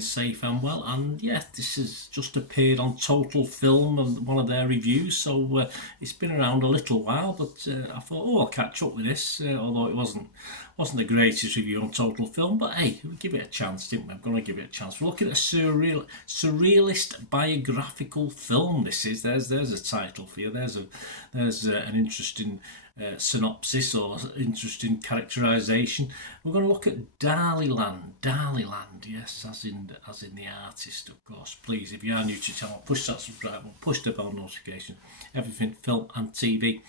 staying safe and well. And yeah, this has just appeared on Total Film and one of their reviews, so it's been around a little while, but I thought, I'll catch up with this, although it wasn't the greatest review on Total Film, but hey, we give it a chance, didn't we? I'm going to give it a chance. We're looking at a surrealist biographical film. This is there's a title for you. There's an interesting synopsis or interesting characterisation. We're going to look at Daliland, yes, as in the artist, of course. Please, if you are new to the channel, push that subscribe button, push the bell notification. Everything film and TV,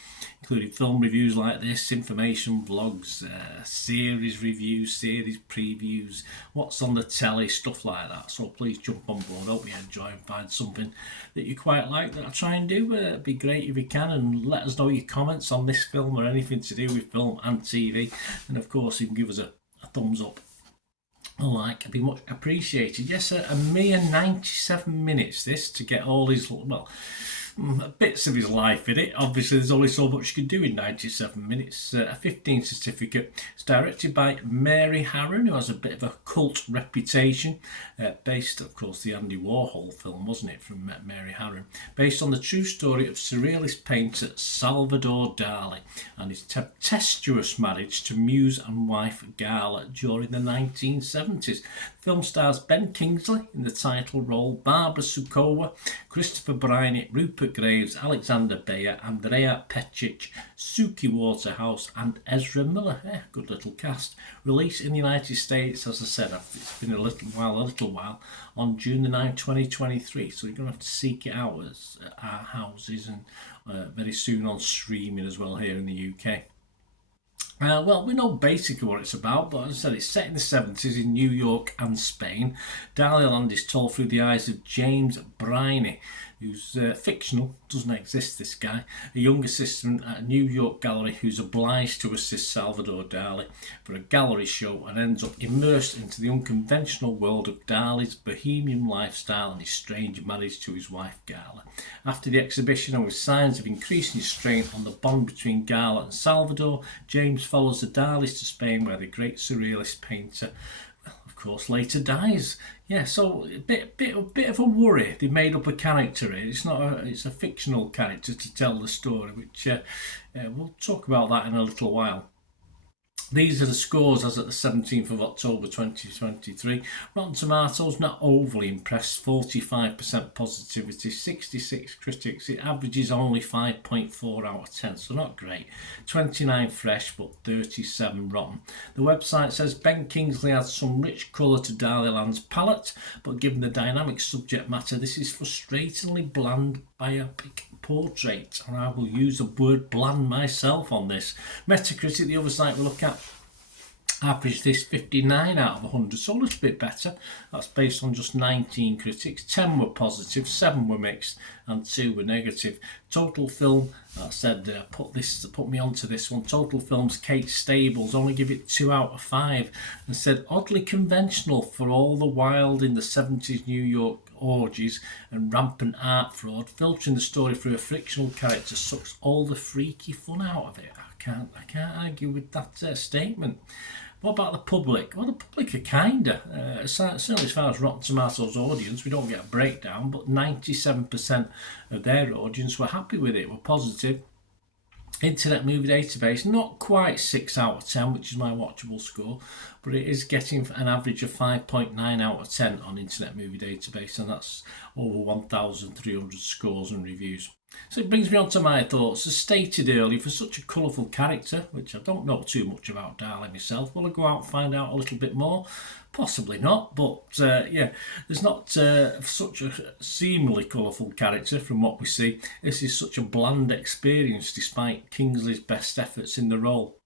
including film reviews like this, information vlogs, series reviews, series previews, what's on the telly, stuff like that. So please jump on board. Hope you enjoy and find something that you quite like that I try and do. It'd be great if you can, and let us know your comments on this film or anything to do with film and TV. And of course, you can give us a thumbs up, a like, it'd be much appreciated. Yes, a mere 97 minutes this to get all these, well, bits of his life in it. Obviously there's only so much you can do in 97 minutes. A 15 certificate. It's directed by Mary Harron, who has a bit of a cult reputation, based, of course, the Andy Warhol film, wasn't it, from Mary Harron, based on the true story of surrealist painter Salvador Dali and his tempestuous marriage to muse and wife Gala during the 1970s. The film stars Ben Kingsley in the title role, Barbara Sukowa, Christopher Bryant, Rupert Graves, Alexander Bayer, Andrea Petchich, Suki Waterhouse and Ezra Miller. Good little cast. Released in the United States, as I said, it's been a little while, on June the 9th, 2023. So you're going to have to seek it out at our houses and very soon on streaming as well here in the UK. Well, we know basically what it's about, but as I said, it's set in the 70s in New York and Spain. Daliland is told through the eyes of James Briney, who's fictional, doesn't exist, this guy, a young assistant at a New York gallery who's obliged to assist Salvador Dali for a gallery show and ends up immersed into the unconventional world of Dali's bohemian lifestyle and his strange marriage to his wife Gala. After the exhibition, and with signs of increasing strain on the bond between Gala and Salvador, James follows the Dalis to Spain, where the great surrealist painter, of course, later dies. Yeah, so a bit of a worry. They made up a character here. It's a fictional character to tell the story, which we'll talk about that in a little while. These are the scores as at the 17th of October 2023. Rotten Tomatoes, not overly impressed, 45% positivity, 66 critics. It averages only 5.4 out of 10, so not great. 29 fresh, but 37 rotten. The website says Ben Kingsley adds some rich colour to Daliland's palette, but given the dynamic subject matter, this is frustratingly bland biopic portrait, and I will use the word bland myself on this. Metacritic, the other site we look at, averaged this 59 out of 100, so a little bit better. That's based on just 19 critics. 10 were positive, 7 were mixed, and 2 were negative. Total Film said, put me onto this one. Total Film's Kate Stables only give it 2 out of 5 and said, oddly conventional for all the wild in the 70s New York orgies and rampant art fraud, filtering the story through a fictional character sucks all the freaky fun out of it. I can't argue with that statement. What about the public? Well, the public are kinder. Certainly as far as Rotten Tomatoes audience, we don't get a breakdown, but 97% of their audience were happy with it, were positive. Internet Movie Database, not quite 6 out of 10, which is my watchable score, but it is getting an average of 5.9 out of 10 on Internet Movie Database, and that's over 1,300 scores and reviews. So it brings me on to my thoughts. As stated earlier, for such a colourful character, which I don't know too much about Dali myself, will I go out and find out a little bit more? Possibly not, but yeah, there's not such a seemingly colourful character from what we see. This is such a bland experience despite Kingsley's best efforts in the role.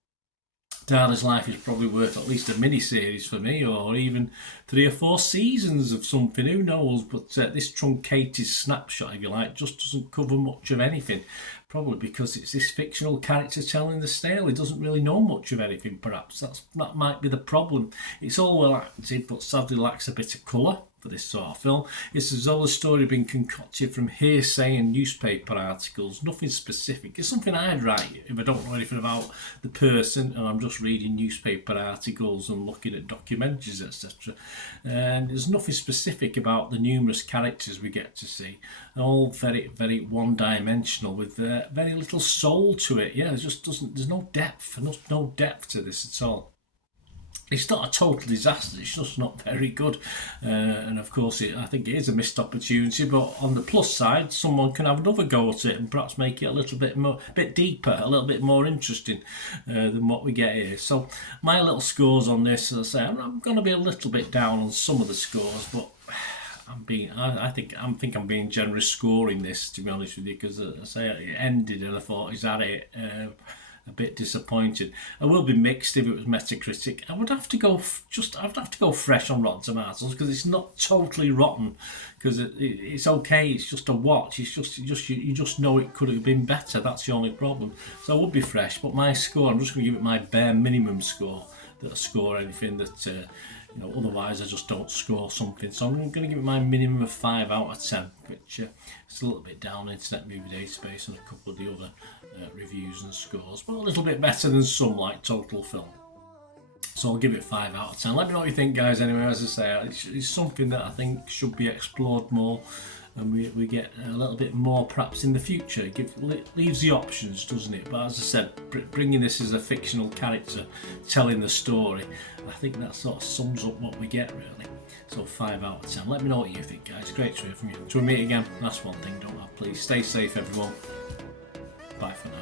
Dali's life is probably worth at least a mini-series for me, or even 3 or 4 seasons of something, who knows, but this truncated snapshot, if you like, just doesn't cover much of anything. Probably because it's this fictional character telling the tale. He doesn't really know much of anything, perhaps. That might be the problem. It's all well acted, but sadly lacks a bit of colour for this sort of film. It's as though the story had been concocted from hearsay and newspaper articles, nothing specific. It's something I'd write if I don't know anything about the person and I'm just reading newspaper articles and looking at documentaries, etc. And there's nothing specific about the numerous characters we get to see. They're all very, very one-dimensional with very little soul to it. Yeah, there's no depth, no depth to this at all. It's not a total disaster, it's just not very good. And of course, I think it is a missed opportunity, but on the plus side, someone can have another go at it and perhaps make it a little bit more, bit deeper, a little bit more interesting than what we get here. So my little scores on this, as I say, I'm going to be a little bit down on some of the scores, but I think I'm being generous scoring this, to be honest with you, because I say it ended and I thought, is that it? A bit disappointed. I will be mixed if it was Metacritic. I would have to go fresh on Rotten Tomatoes because it's not totally rotten. Because it's okay. It's just a watch. It's just you just know it could have been better. That's the only problem. So I would be fresh. But my score, I'm just going to give it my bare minimum score. That I score anything that otherwise I just don't score something. So I'm going to give it my minimum of 5 out of 10, which is a little bit down Internet Movie Database and a couple of the other reviews and scores, but a little bit better than some like Total Film. So I'll give it 5 out of 10. Let me know what you think, guys. Anyway, as I say, it's something that I think should be explored more, and we get a little bit more perhaps in the future. Leaves the options, doesn't it? But as I said, bringing this as a fictional character telling the story, I think that sort of sums up what we get, really. So 5 out of 10. Let me know what you think, guys. Great to hear from you. Till we meet again, last one thing, don't I? Please stay safe, everyone. Bye for now.